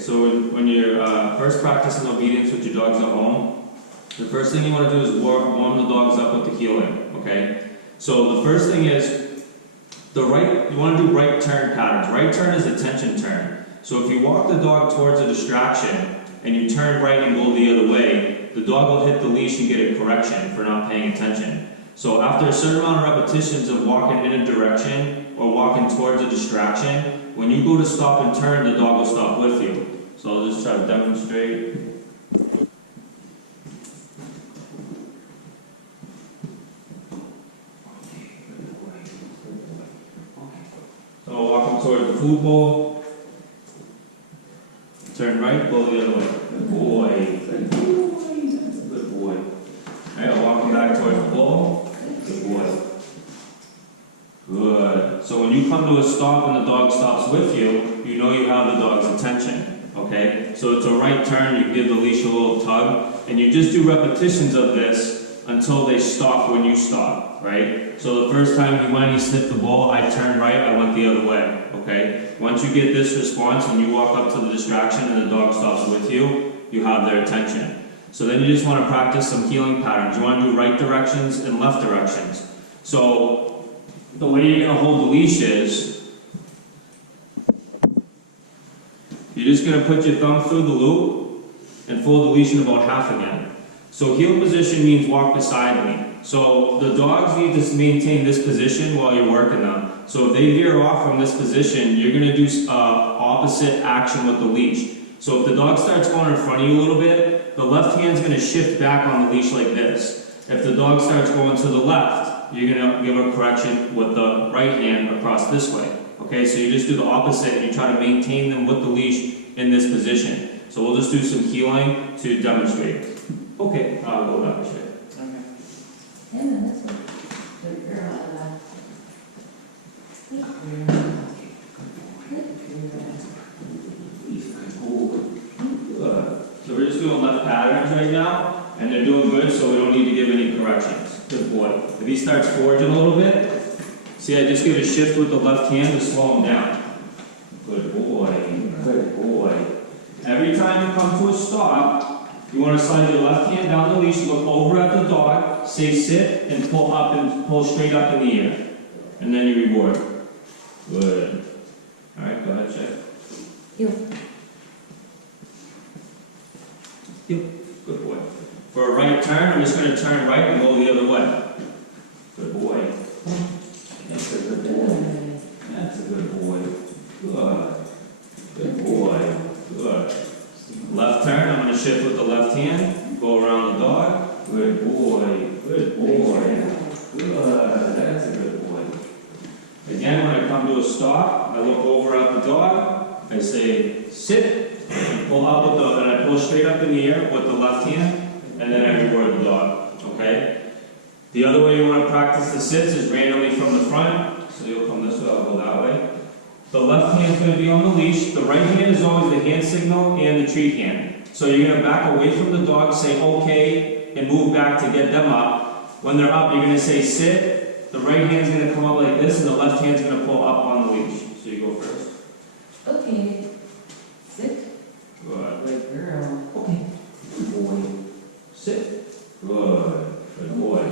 so when you're first practicing obedience with your dogs at home, the first thing you want to do is warm the dogs up with the heeling, okay? So the first thing is, you want to do right turn patterns. Right turn is a tension turn. So if you walk the dog towards a distraction, and you turn right and go the other way, the dog will hit the leash and get a correction for not paying attention. So after a certain amount of repetitions of walking in a direction or walking towards a distraction, when you go to stop and turn, the dog will stop with you. So I'll just try to demonstrate. So I'll walk him towards the food bowl. Turn right, go the other way. Good boy. Good boy. Good boy. Alright, I'll walk him back towards the bowl. Good boy. Good. So when you come to a stop and the dog stops with you, you know you have the dog's attention. Okay? So it's a right turn, you give the leash a little tug, and you just do repetitions of this until they stop when you stop. Right? So the first time he sniffed the bowl, I turned right, I went the other way. Okay? Once you get this response and you walk up to the distraction and the dog stops with you, you have their attention. So then you just want to practice some heeling patterns. You want to do right directions and left directions. So the way you're going to hold the leash is, you're just going to put your thumb through the loop and fold the leash in about half again. So heel position means walk beside me. So the dogs need to maintain this position while you're working them. So if they veer off from this position, you're going to do opposite action with the leash. So if the dog starts going in front of you a little bit, the left hand's going to shift back on the leash like this. If the dog starts going to the left, you're going to give a correction with the right hand across this way. Okay, so you just do the opposite and you try to maintain them with the leash in this position. So we'll just do some heeling to demonstrate. Okay, I'll go that way. Yeah, that's what good girl. Good girl. So we're just doing left patterns right now, and they're doing good, so we don't need to give any corrections. Good boy. If he starts forging a little bit, see, I just give a shift with the left hand to slow him down. Good boy. Good boy. Every time you come to a stop, you want to slide your left hand down the leash, look over at the dog, say sit, and pull straight up in the air. And then you reward. Good. Alright, go ahead, check. Heel. Heel. Good boy. For a right turn, I'm just going to turn right and go the other way. Good boy. That's a good boy. That's a good boy. Good. Good boy. Good. Left turn, I'm going to shift with the left hand, go around the dog. Good boy, good boy. Good, that's a good boy. Again, when I come to a stop, I look over at the dog, I say sit, and pull out with and I pull straight up in the air with the left hand, and then I reward the dog, okay? The other way you want to practice the sits is randomly from the front, so you'll come this way, I'll go that way. The left hand's going to be on the leash. The right hand is always the hand signal and the treat hand. So you're going to back away from the dog, say okay, and move back to get them up. When they're up, you're going to say sit. The right hand's going to come up like this, and the left hand's going to pull up on the leash. So you go first. Okay. Sit. Good. Good girl. Okay. Good boy. Sit. Good. Good boy.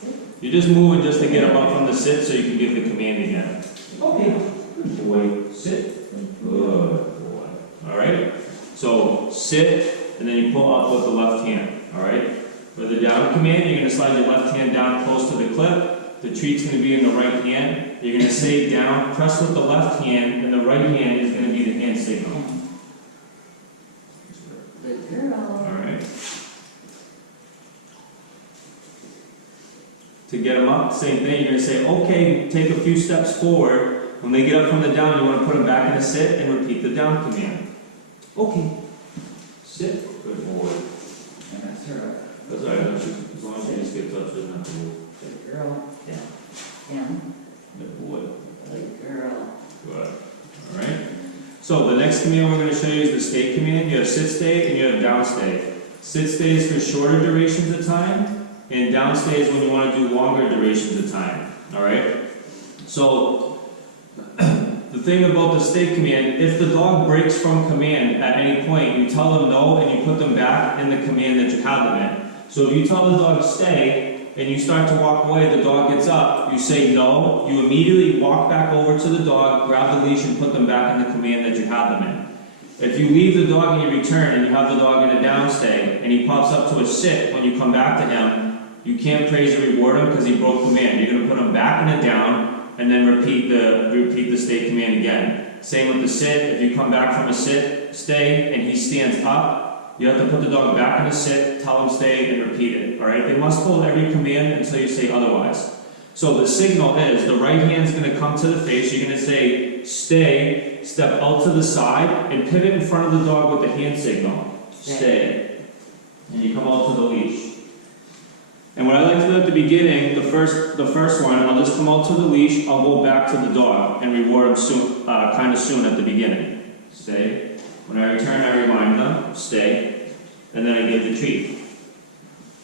Sit. You're just moving just to get them up from the sit so you can give the command again. Okay. Good boy. Sit. Good boy. Alright? So sit, and then you pull up with the left hand. Alright? For the down command, you're going to slide your left hand down close to the clip. The treat's going to be in the right hand. You're going to say down, press with the left hand, and the right hand is going to be the hand signal. Good girl. Alright. To get them up, same thing. You're going to say, okay, take a few steps forward. When they get up from the down, you want to put them back in a sit and repeat the down command. Okay. Sit. Good boy. And that's her. That's all right. As long as you just get touched, doesn't have to move. Good girl. Down. Down. Good boy. Good girl. Good. Alright. So the next command we're going to show you is the stay command. You have sit stay and you have down stay. Sit stay is for shorter durations of time, and down stay is when you want to do longer durations of time. Alright? So the the thing about the stay command, if the dog breaks from command at any point, you tell them no and you put them back in the command that you have them in. So if you tell the dog stay and you start to walk away, the dog gets up, you say no, you immediately walk back over to the dog, grab the leash and put them back in the command that you have them in. If you leave the dog and you return and you have the dog in a down stay and he pops up to a sit when you come back to him, you can't praise or reward him because he broke command. You're going to put him back in a down and then repeat the stay command again. Same with the sit. If you come back from a sit, stay, and he stands up, you have to put the dog back in a sit, tell him stay, and repeat it. All right? They must hold every command until you say otherwise. So the signal is the right hand's going to come to the face. You're going to say stay, step out to the side, and pivot in front of the dog with the hand signal. Stay. And you come out to the leash. And what I like to do at the beginning, the first one, I'll just come out to the leash, I'll go back to the dog and reward him soon, kind of soon at the beginning. Stay. When I return, I remind them, stay, and then I give the treat.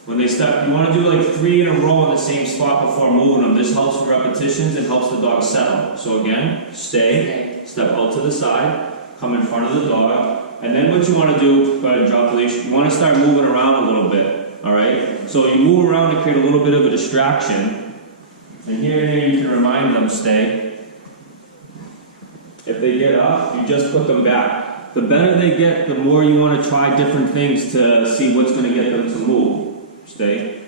When they step, you want to do like 3 in a row in the same spot before moving them. This helps with repetitions and helps the dog settle. So again, stay, step out to the side, come in front of the dog, and then what you want to do, go ahead and drop the leash, you want to start moving around a little bit. Alright, so you move around to create a little bit of a distraction, and here and here you can remind them, stay. If they get up, you just put them back. The better they get, the more you want to try different things to see what's going to get them to move. Stay.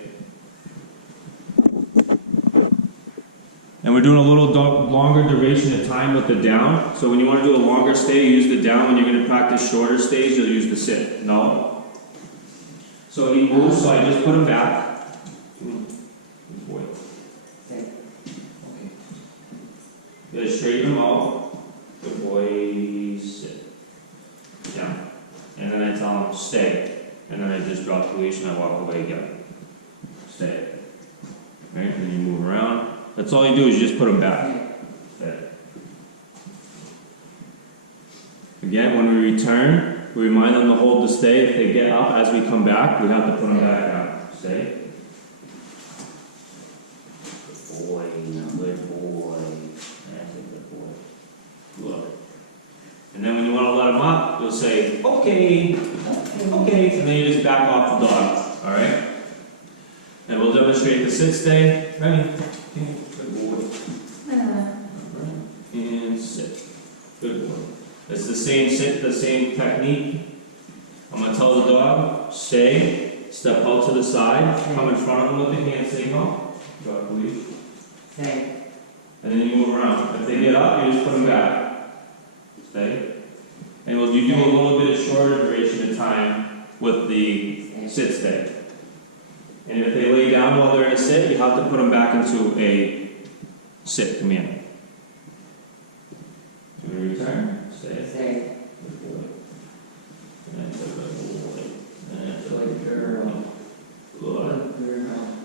And we're doing a little longer duration of time with the down, so when you want to do a longer stay, you use the down. When you're going to practice shorter stays, you'll use the sit. No? So he moves, so I just put him back. Good boy. Okay. Just straighten him out. Good boy, sit. Down. And then I tell him, stay. And then I just drop the leash and I walk away again. Stay. Right? And then you move around. That's all you do is you just put him back. Stay. Again, when we return, we remind them to hold the stay. If they get up as we come back, we have to put them back down. Stay. Good boy. Good boy. That's a good boy. Good. And then when you want to let them up, you'll say, okay. Okay. And then you just back off the dog. Alright? And we'll demonstrate the sit stay. Remy. Okay. Good boy. And sit. Good boy. It's the same sit, the same technique. I'm going to tell the dog, stay, step out to the side, come in front of them with the hand signal, drop the leash, stay, and then you move around. If they get up, you just put them back. Stay. And you do a little bit of shorter duration of time with the sit stay. And if they lay down while they're in a sit, you have to put them back into a sit command. Do we return? Stay. Stay. Good boy. That's a good boy. That's a good girl. Good.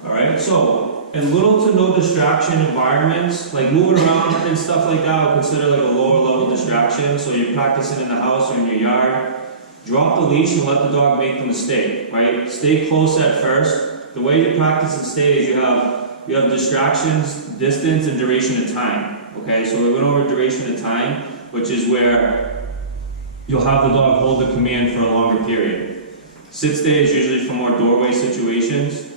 Alright, so in little to no distraction environments, like moving around and stuff like that, I'll consider like a lower level distraction. So you're practicing in the house or in your yard. Drop the leash and let the dog make the mistake, right? Stay close at first. The way you practice and stay is you have distractions, distance, and duration of time. Okay, so we went over duration of time, which is where you'll have the dog hold the command for a longer period. Sit stay is usually for more doorway situations.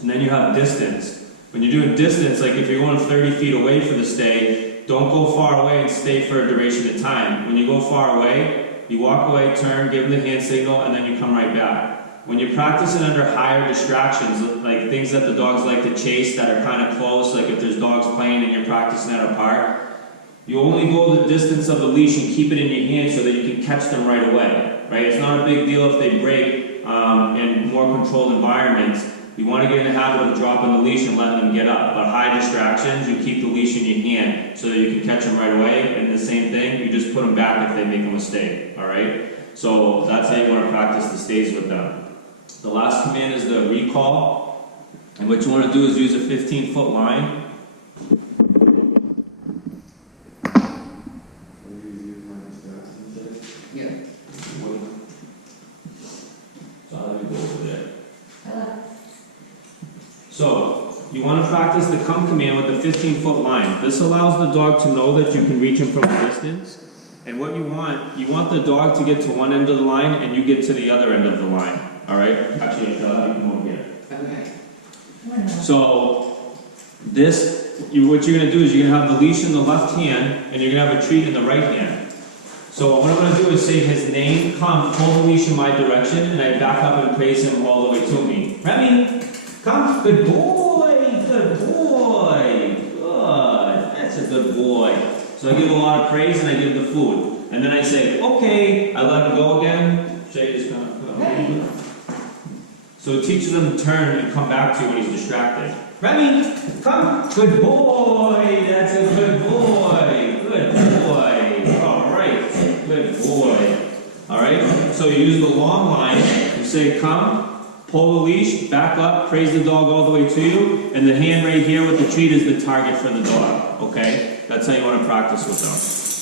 And then you have distance. When you're doing distance, like if you're going 30 feet away for the stay, don't go far away and stay for a duration of time. When you go far away, you walk away, turn, give them the hand signal, and then you come right back. When you're practicing under higher distractions, like things that the dogs like to chase that are kind of close, like if there's dogs playing and you're practicing at a park, you only go the distance of the leash and keep it in your hand so that you can catch them right away, right? It's not a big deal if they break in more controlled environments. You want to get in the habit of dropping the leash and letting them get up. But high distractions, you keep the leash in your hand so that you can catch them right away. And the same thing, you just put them back if they make a mistake, all right? So that's how you want to practice the stays with them. The last command is the recall. And what you want to do is use a 15-foot line. Yeah. So let me go over there. So, you want to practice the come command with the a 15-foot line. This allows the dog to know that you can reach him from a distance. And what you want the dog to get to one end of the line and you get to the other end of the line. All right? Actually, you can come over here. Okay. So, what you're going to do is you're going to have the leash in the left hand and you're going to have a treat in the right hand. So what I'm going to do is say his name, come, pull the leash in my direction, and I back up and praise him all the way to me. Remy, come, good boy, good boy, good, that's a good boy. So I give a lot of praise and I give the food. And then I say, okay, I let him go again. Jay is going to go. So it teaches him to turn and come back to you when he's distracted. Remy, come, good boy, that's a good boy, good boy. All right, good boy. All right, so you use the long line, you say come, pull the leash, back up, praise the dog all the way to you, and the hand right here with the treat is the target for the dog, okay? That's how you want to practice with them.